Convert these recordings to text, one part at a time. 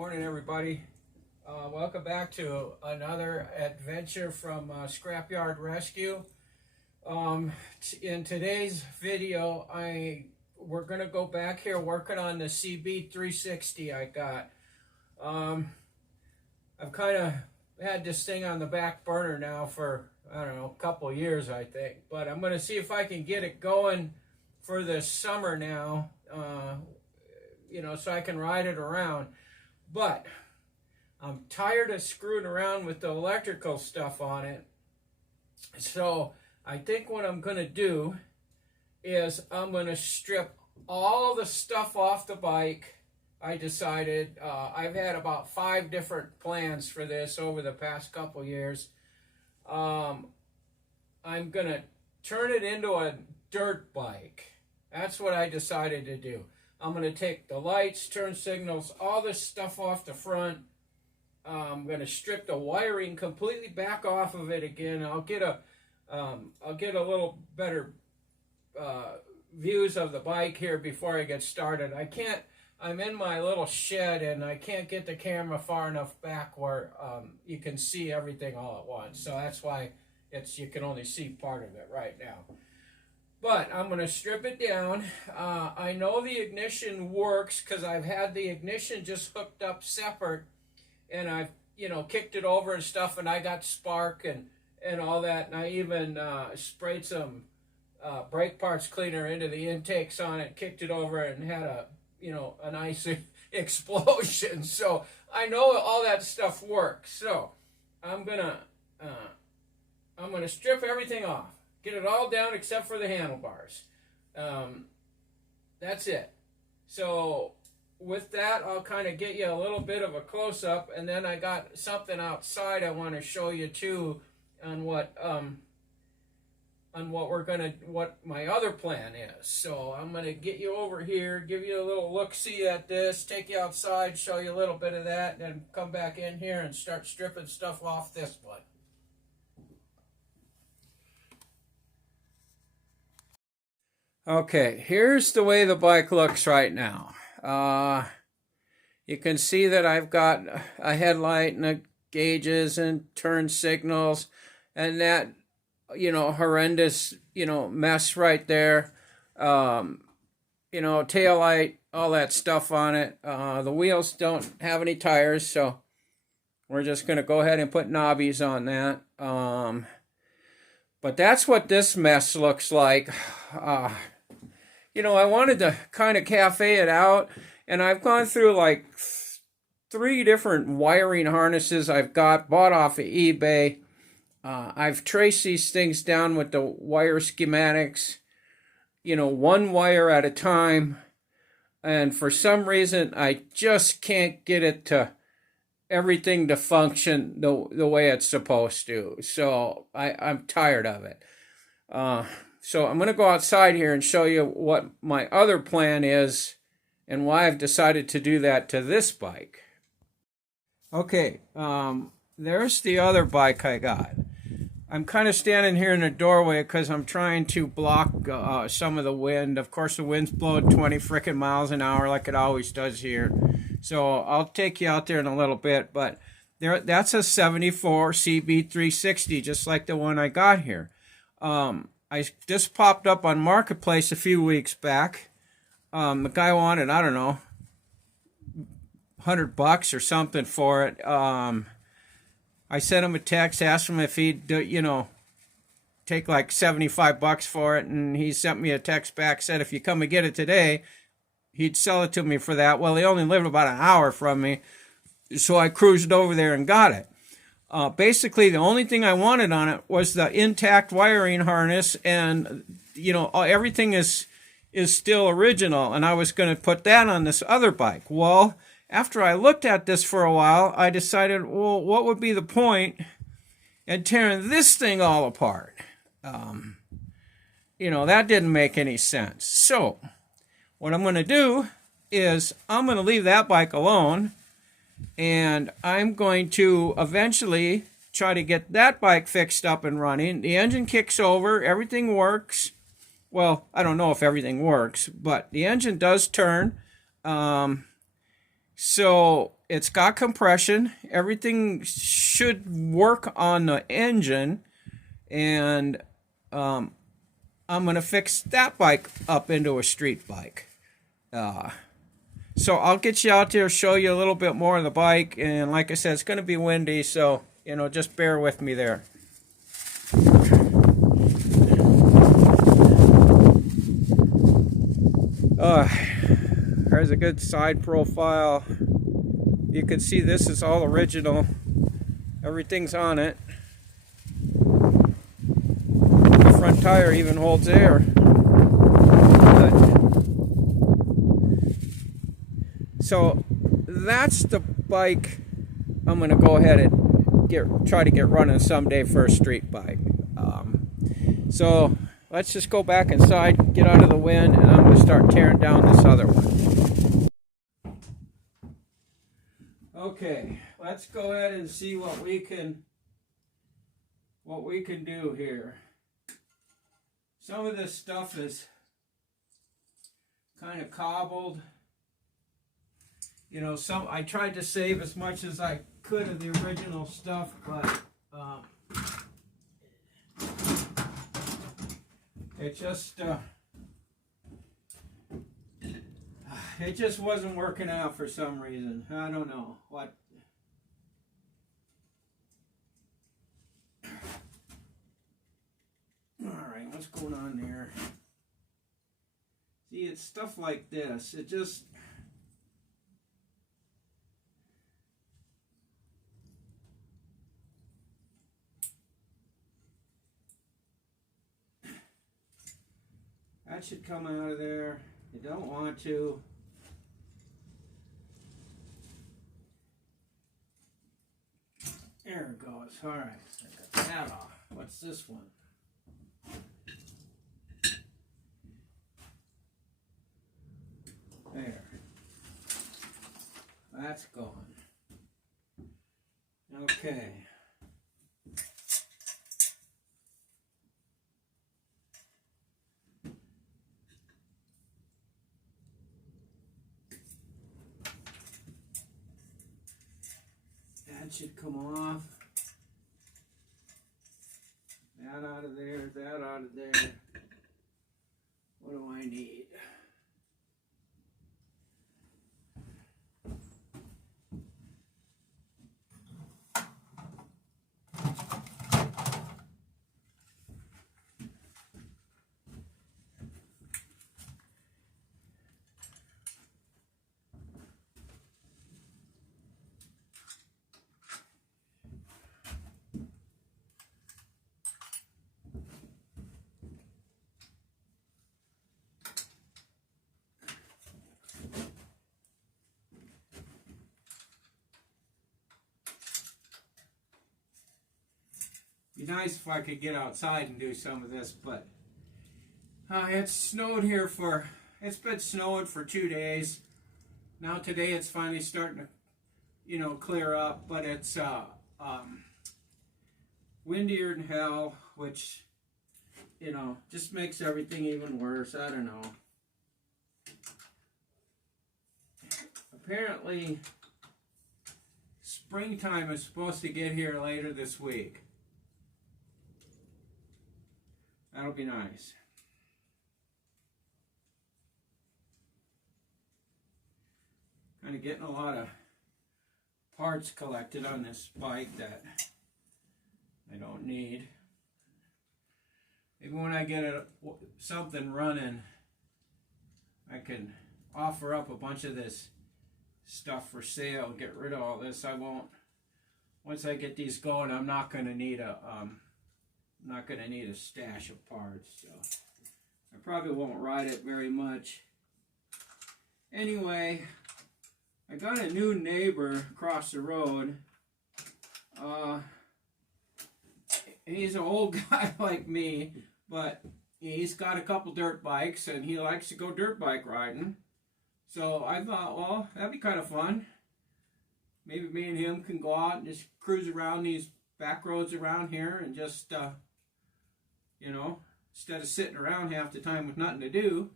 Morning, everybody. Welcome back to another adventure from Scrapyard Rescue. In today's video, we're going to go back here working on the CB360 I got. I've kind of had this thing on the back burner now for, I don't know, a couple years, I think. But I'm going to see if I can get it going for this summer now, so I can ride it around. But I'm tired of screwing around with the electrical stuff on it. So I think what I'm going to do is I'm going to strip all the stuff off the bike. I decided I've had about 5 different plans for this over the past couple years. I'm going to turn it into a dirt bike. That's what I decided to do. I'm going to take the lights, turn signals, all this stuff off the front. I'm going to strip the wiring completely back off of it again. I'll get a little better views of the bike here before I get started. I'm in my little shed and I can't get the camera far enough back where you can see everything all at once. So that's why you can only see part of it right now. But I'm going to strip it down. I know the ignition works because I've had the ignition just hooked up separate, and I've kicked it over and stuff, and I got spark and all that, and I even sprayed some brake parts cleaner into the intakes on it, kicked it over, and had a nice explosion. So I know all that stuff works. So I'm gonna strip everything off. Get it all down except for the handlebars. That's it. So with that, I'll kind of get you a little bit of a close-up, and then I got something outside I want to show you too on what my other plan is. So I'm gonna get you over here, give you a little look-see at this, take you outside, show you a little bit of that, and then come back in here and start stripping stuff off this one. Okay, here's the way the bike looks right now. You can see that I've got a headlight and a gauges and turn signals and that, horrendous, mess right there. Tail light, all that stuff on it. The wheels don't have any tires, so we're just going to go ahead and put knobbies on that. But that's what this mess looks like. I wanted to kind of cafe it out, and I've gone through like 3 different wiring harnesses I've bought off of eBay. I've traced these things down with the wire schematics, 1 wire at a time, and for some reason I just can't get everything to function the way it's supposed to. So I'm tired of it. So I'm going to go outside here and show you what my other plan is and why I've decided to do that to this bike. Okay, there's the other bike I got. I'm kind of standing here in the doorway because I'm trying to block some of the wind. Of course, the wind's blowing 20 frickin' miles an hour like it always does here. So I'll take you out there in a little bit, but that's a 74 CB360, just like the one I got here. I just popped up on Marketplace a few weeks back. The guy wanted, I don't know, $100 or something for it. I sent him a text, asked him if he'd, take like $75 for it, and he sent me a text back, said if you come and get it today, he'd sell it to me for that. Well, he only lived about an hour from me, so I cruised over there and got it. Basically, the only thing I wanted on it was the intact wiring harness, and everything is still original, and I was going to put that on this other bike. Well, after I looked at this for a while, I decided, well, what would be the point in tearing this thing all apart? That didn't make any sense. So what I'm going to do is I'm going to leave that bike alone, and I'm going to eventually try to get that bike fixed up and running. The engine kicks over, everything works. Well, I don't know if everything works, but the engine does turn. So it's got compression. Everything should work on the engine, and I'm gonna fix that bike up into a street bike. So I'll get you out there, show you a little bit more of the bike, and like I said, it's gonna be windy, so just bear with me there. There's a good side profile. You can see this is all original. Everything's on it. The front tire even holds air. So that's the bike I'm going to go ahead and try to get running someday for a street bike. So let's just go back inside, get out of the wind, and I'm going to start tearing down this other one. Okay, let's go ahead and see what we can do here. Some of this stuff is kind of cobbled. I tried to save as much as I could of the original stuff, but it just wasn't working out for some reason. I don't know what. All right, what's going on there? See, it's stuff like this. It just. That should come out of there. You don't want to. There it goes. All right, I got that off. What's this one? There. That's gone. Okay. That should come off. That out of there, that out of there. What do I need? Be nice if I could get outside and do some of this, but it's snowed here it's been snowing for 2 days. Now today it's finally starting to, clear up, but it's windier than hell, which, just makes everything even worse. I don't know. Apparently, springtime is supposed to get here later this week. That'll be nice. Kind of getting a lot of parts collected on this bike that I don't need. Maybe when I get something running, I can offer up a bunch of this stuff for sale, get rid of all this. I won't. Once I get these going, I'm not going to need a stash of parts, so I probably won't ride it very much. Anyway, I got a new neighbor across the road. He's an old guy like me, but he's got a couple dirt bikes and he likes to go dirt bike riding. So I thought, well, that'd be kind of fun. Maybe me and him can go out and just cruise around these back roads around here and just instead of sitting around half the time with nothing to do.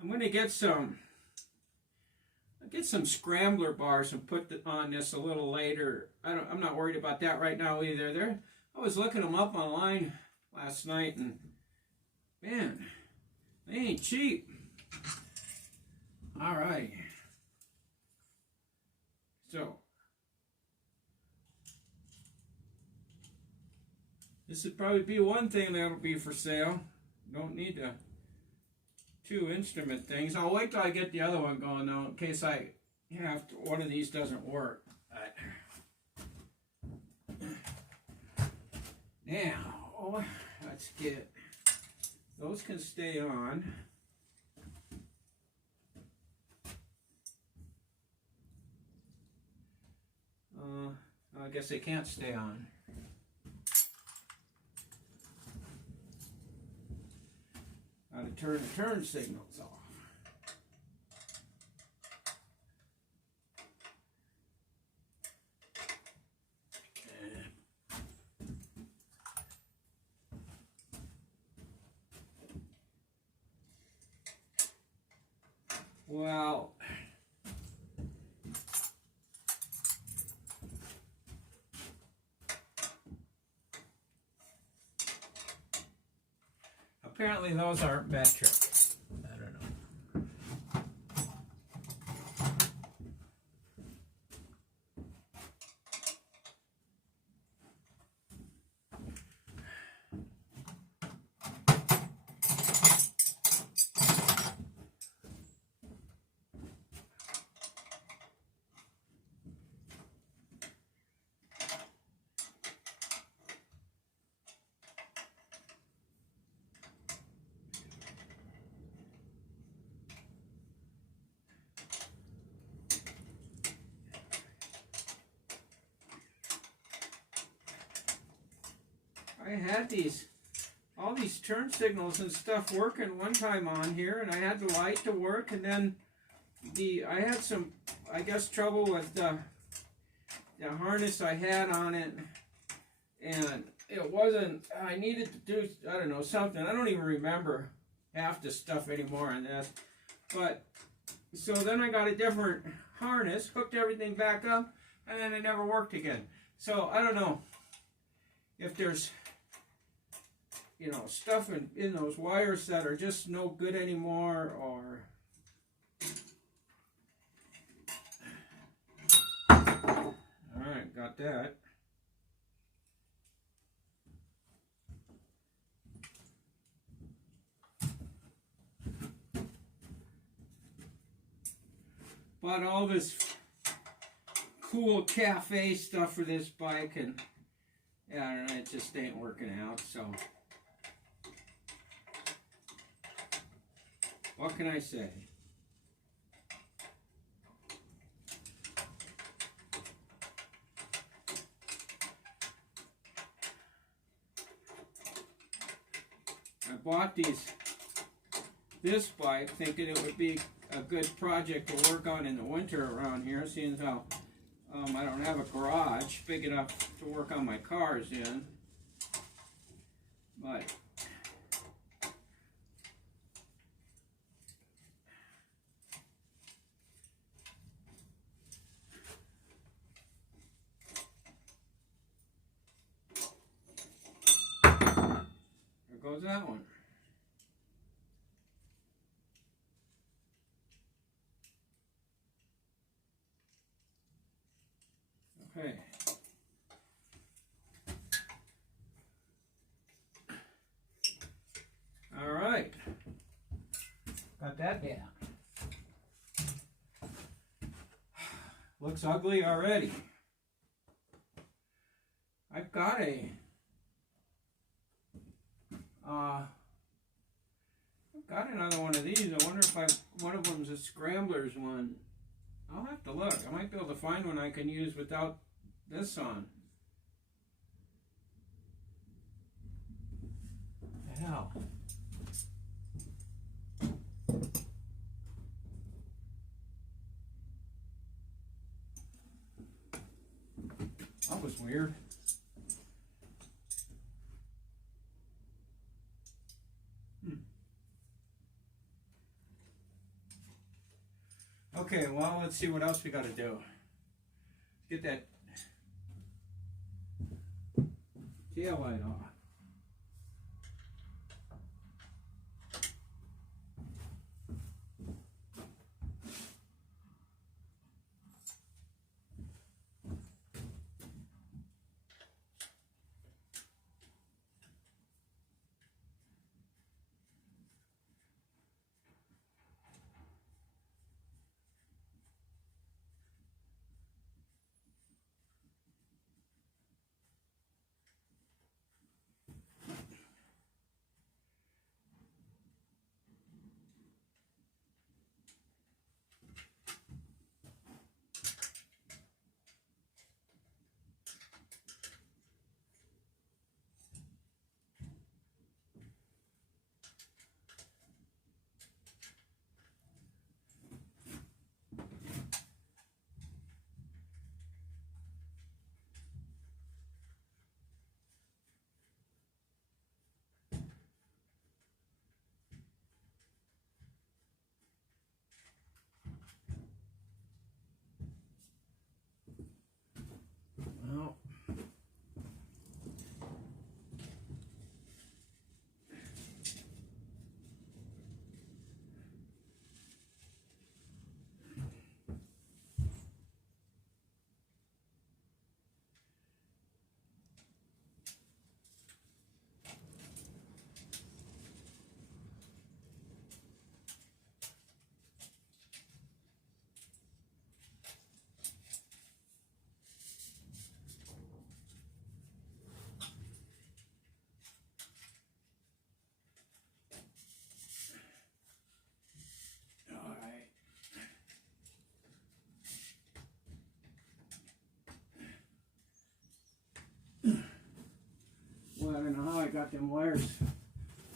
I'm going to get some get some scrambler bars and put on this a little later. I'm not worried about that right now either. I was looking them up online last night, and man, they ain't cheap. All right. So this would probably be one thing that'll be for sale. Don't need to. 2 instrument things. I'll wait till I get the other one going though, in case one of these doesn't work. Now, let's get, those can stay on. I guess they can't stay on. Got to turn the turn signals off. Well, apparently those aren't metric. I don't know. I had all these turn signals and stuff working one time on here, and I had the light to work, and then I had some, I guess, trouble with the harness I had on it, and it wasn't, I needed to do, I don't know, something. I don't even remember half the stuff anymore on this, but, so then I got a different harness, hooked everything back up, and then it never worked again. So, I don't know if there's, you know, stuff in those wires that are just no good anymore, or alright, got that. Bought all this cool cafe stuff for this bike, and yeah, I don't know, it just ain't working out, so what can I say? I bought this bike thinking it would be a good project to work on in the winter around here, seeing how I don't have a garage big enough to work on my cars in. But there goes that one. Okay. All right. Got that down. Looks ugly already. I've got another one of these. I wonder if one of them's a Scrambler's one. I'll have to look. I might be able to find one I can use without this on. What the hell? That was weird. Okay, well, let's see what else we got to do. Get that tail light off. Well, all right. Well, I don't know how I got them wires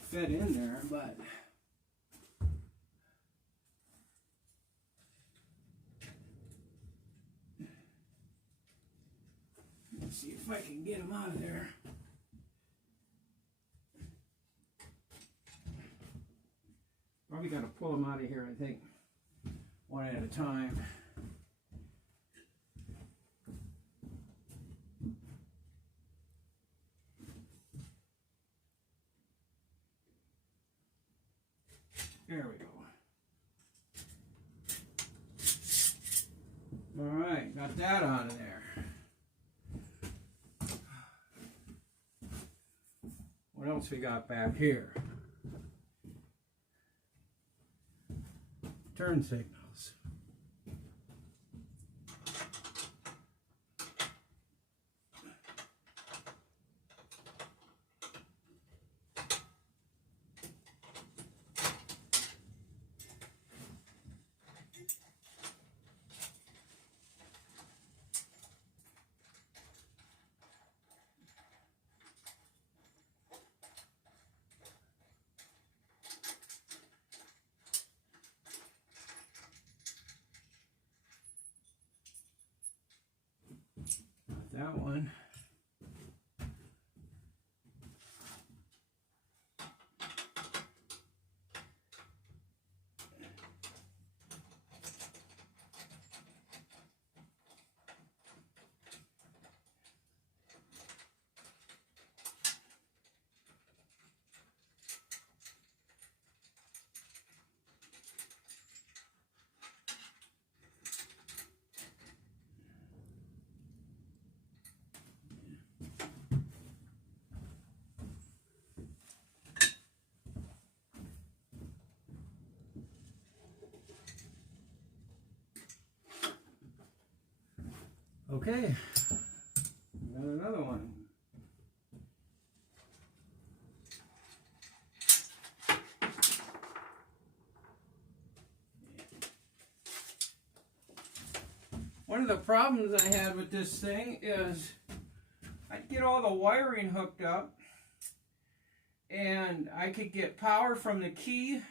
fed in there, but let's see if I can get them out of there. Probably got to pull them out of here, I think, one at a time. There we go. All right, got that out of there. What else we got back here? Turn signals. That one. Okay, got another one. One of the problems I had with this thing is I'd get all the wiring hooked up and I could get power from the key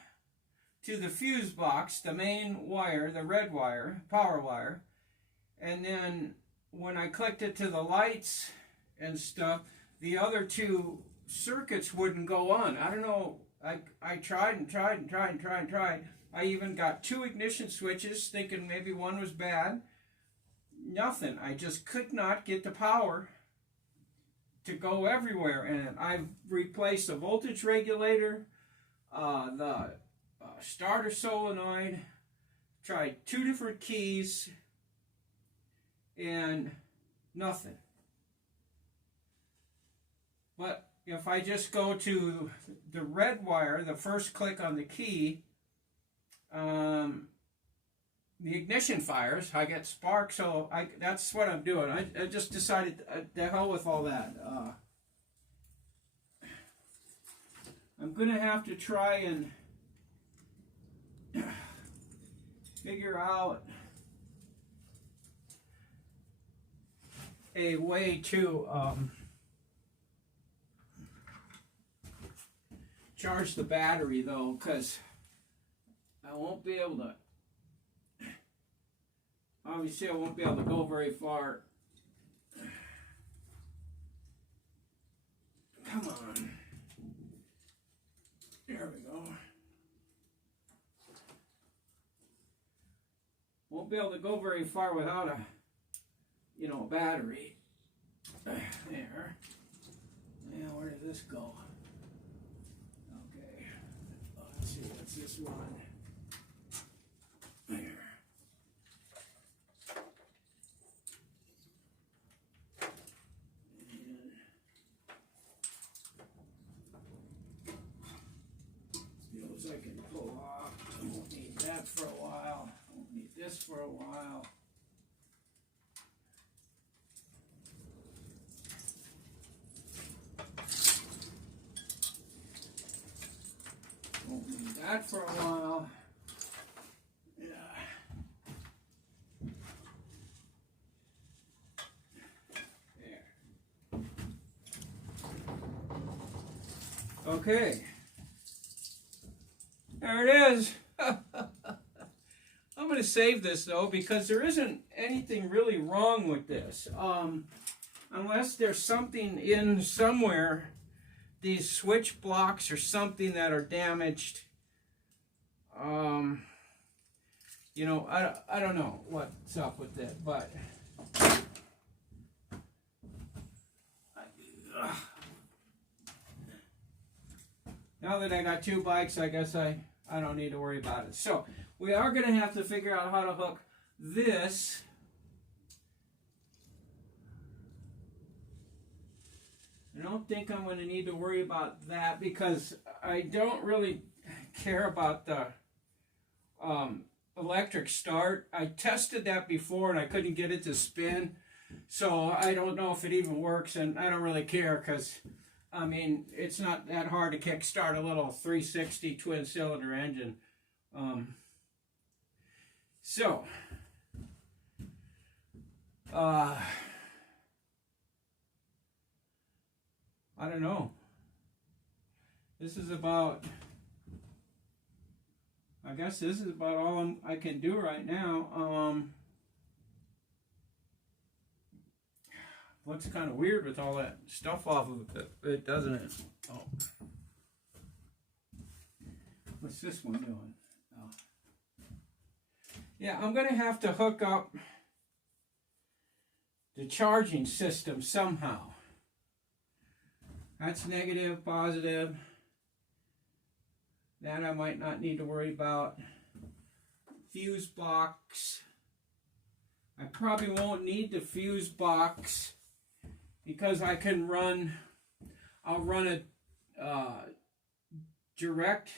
to the fuse box, the main wire, the red wire, power wire, and then when I clicked it to the lights and stuff, the other two circuits wouldn't go on. I don't know, I tried and tried and tried and tried and tried. I even got 2 ignition switches, thinking maybe one was bad. Nothing. I just could not get the power to go everywhere. And I've replaced the voltage regulator, the starter solenoid, tried 2 different keys, and nothing. But if I just go to the red wire, the first click on the key, the ignition fires. I get spark, so that's what I'm doing. I just decided to hell with all that. I'm going to have to try and figure out a way to charge the battery, though, because I won't be able to. Obviously, I won't be able to go very far. Come on. There we go. Won't be able to go very far without a, battery. There. Now, where does this go? Okay. Let's see, what's this one? There. I can pull off. I won't need that for a while. I won't need this for a while. Won't need that for a while. Yeah. There. Okay. There it is. I'm going to save this, though, because there isn't anything really wrong with this. Unless there's something in somewhere, these switch blocks or something that are damaged. I don't know what's up with it, but now that I got 2 bikes, I guess I don't need to worry about it. So we are going to have to figure out how to hook this I don't think I'm going to need to worry about that because I don't really care about the electric start. I tested that before and I couldn't get it to spin, so I don't know if it even works, and I don't really care because I mean, it's not that hard to kickstart a little 360 twin-cylinder engine. I don't know. This is about, I guess this is about all I can do right now. Looks kind of weird with all that stuff off of it, doesn't it? Oh. What's this one doing? Oh. Yeah, I'm going to have to hook up the charging system somehow. That's negative, positive. That I might not need to worry about. Fuse box. I probably won't need the fuse box because I can run, I'll run a direct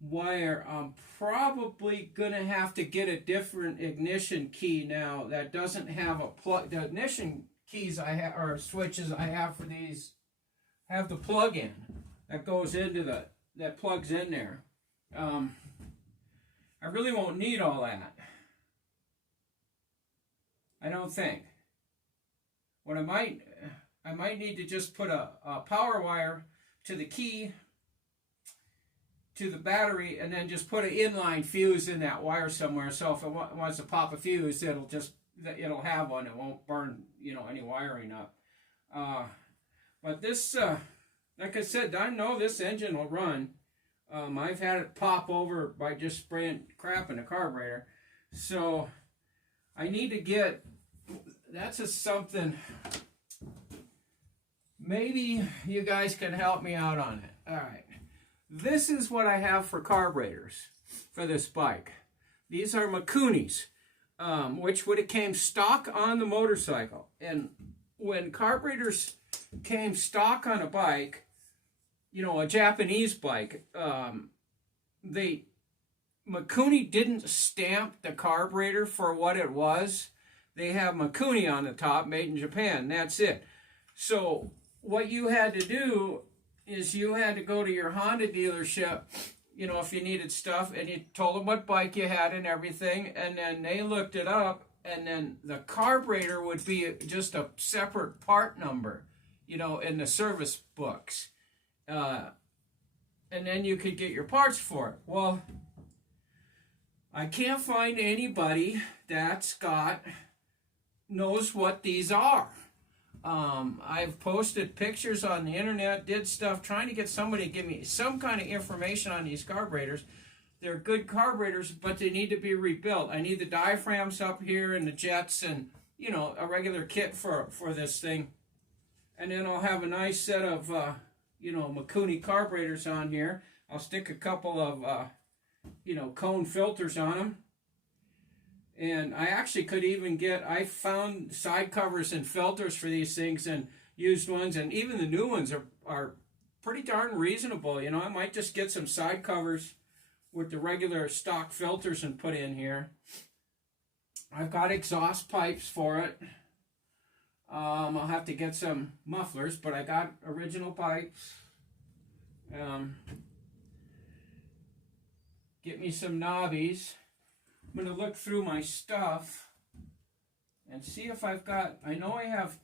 wire. I'm probably going to have to get a different ignition key now that doesn't have a plug. The ignition keys I have, or switches I have for these, have the plug-in that goes into that plugs in there. I really won't need all that. I don't think. What I might need to just put a power wire to the key, to the battery, and then just put an inline fuse in that wire somewhere. So if it wants to pop a fuse, it'll have one. It won't burn, any wiring up. But this, like I said, I know this engine will run. I've had it pop over by just spraying crap in the carburetor. So I need to get, that's just something, maybe you guys can help me out on it. All right. This is what I have for carburetors for this bike. These are Makunis, which would have came stock on the motorcycle. And when carburetors came stock on a bike, you know, a Japanese bike, Mikuni didn't stamp the carburetor for what it was. They have Mikuni on the top, made in Japan. That's it. So what you had to do is you had to go to your Honda dealership, you know, if you needed stuff, and you told them what bike you had and everything, and then they looked it up, and then the carburetor would be just a separate part number, you know, in the service books. And then you could get your parts for it. Well, I can't find anybody that's knows what these are. I've posted pictures on the internet, did stuff, trying to get somebody to give me some kind of information on these carburetors. They're good carburetors, but they need to be rebuilt. I need the diaphragms up here and the jets and, you know, a regular kit for this thing. And then I'll have a nice set of, you know, Mikuni carburetors on here. I'll stick a couple of, you know, cone filters on them. And I actually could even I found side covers and filters for these things and used ones. And even the new ones are pretty darn reasonable. You know, I might just get some side covers with the regular stock filters and put in here. I've got exhaust pipes for it. I'll have to get some mufflers, but I got original pipes. Get me some knobbies. I'm going to look through my stuff and see if I've got, I know I have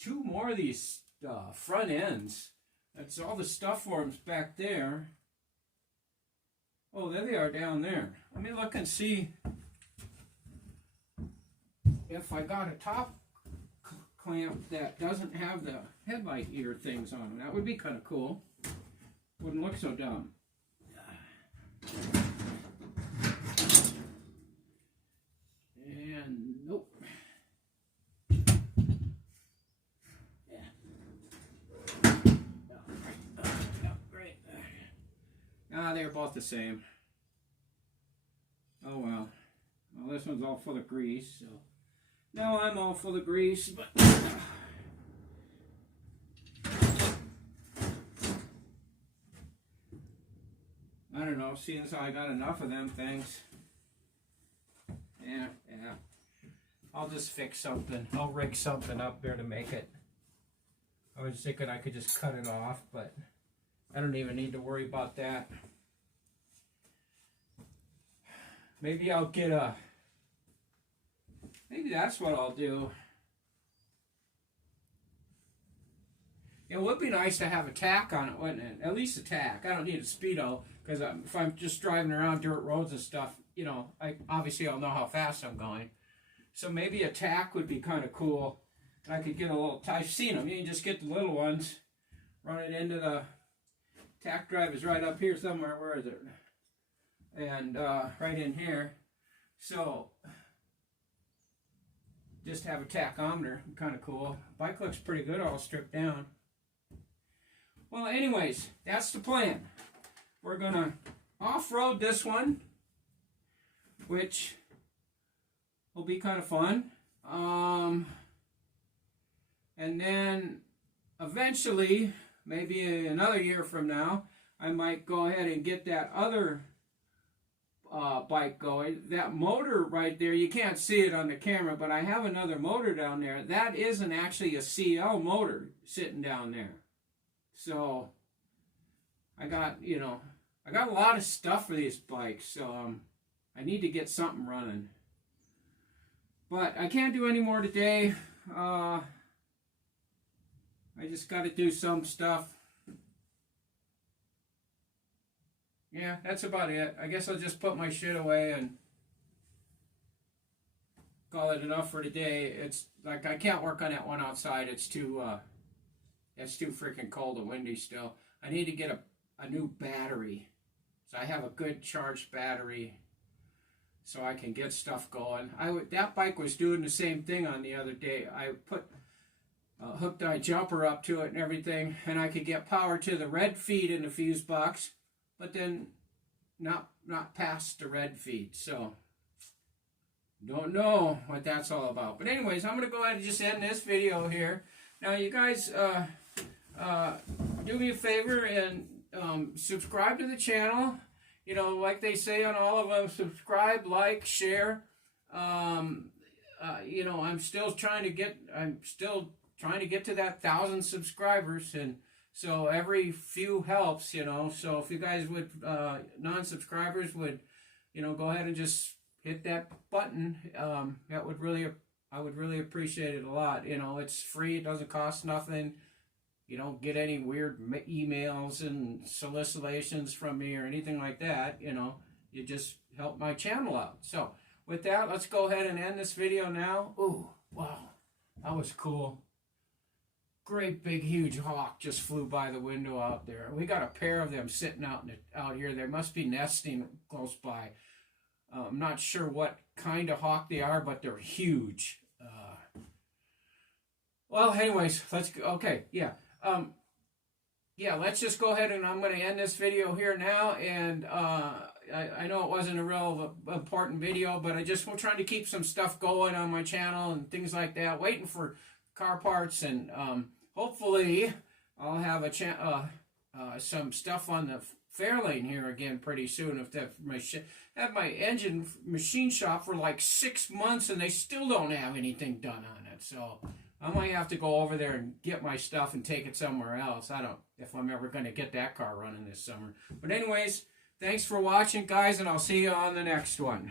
2 more of these front ends. That's all the stuff for them back there. Oh, there they are down there. Let me look and see if I got a top clamp that doesn't have the headlight ear things on them. That would be kind of cool. Wouldn't look so dumb. And nope. Yeah. Right. Ah, they're both the same. Oh well. Well, this one's all full of grease, so now I'm all full of grease, but I don't know, seeing as I got enough of them things. Yeah. I'll just fix something. I'll rig something up there to make it. I was thinking I could just cut it off, but I don't even need to worry about that. Maybe I'll get maybe that's what I'll do. It would be nice to have a tack on it, wouldn't it? At least a tack. I don't need a Speedo, because if I'm just driving around dirt roads and stuff, you know, obviously I'll know how fast I'm going. So maybe a tack would be kind of cool. And I could get a little, I've seen them. You can just get the little ones, run it into the tack drive is right up here somewhere. Where is it? And right in here. So just have a tachometer. Kind of cool. Bike looks pretty good all stripped down. Well, anyways, that's the plan. We're going to off-road this one, which will be kind of fun. And then eventually, maybe another year from now, I might go ahead and get that other bike going. That motor right there, you can't see it on the camera, but I have another motor down there. That isn't actually a CL motor sitting down there. So I got a lot of stuff for these bikes, so I need to get something running. But I can't do any more today. I just got to do some stuff. Yeah, that's about it. I guess I'll just put my shit away and call it enough for today. It's like I can't work on that one outside. It's too freaking cold and windy still. I need to get a new battery. So I have a good charged battery so I can get stuff going. That bike was doing the same thing on the other day. I put hooked my jumper up to it and everything, and I could get power to the red feed in the fuse box, but then not past the red feed. So don't know what that's all about. But anyways, I'm going to go ahead and just end this video here. Now you guys do me a favor and subscribe to the channel. You know, like they say on all of them, subscribe, like, share. You know, I'm still trying to get to that 1,000 subscribers, and so every few helps, you know. So if you guys would, non-subscribers would, you know, go ahead and just hit that button. That would really, I would really appreciate it a lot. You know, it's free. It doesn't cost nothing. You don't get any weird emails and solicitations from me or anything like that. You know, you just help my channel out. So with that, let's go ahead and end this video now. Ooh, wow, that was cool. Great big huge hawk just flew by the window out there. We got a pair of them sitting out here. They must be nesting close by. I'm not sure what kind of hawk they are, but they're huge. Well, anyways, let's go. Okay, yeah. Yeah, let's just go ahead and I'm going to end this video here now. And I know it wasn't a real important video, but I just was trying to keep some stuff going on my channel and things like that, waiting for car parts, and hopefully I'll have some stuff on the Fairlane here again pretty soon. If that had my engine machine shop for like 6 months and they still don't have anything done on it, so I might have to go over there and get my stuff and take it somewhere else. I don't know if I'm ever going to get that car running this summer. But anyways, thanks for watching, guys, and I'll see you on the next one.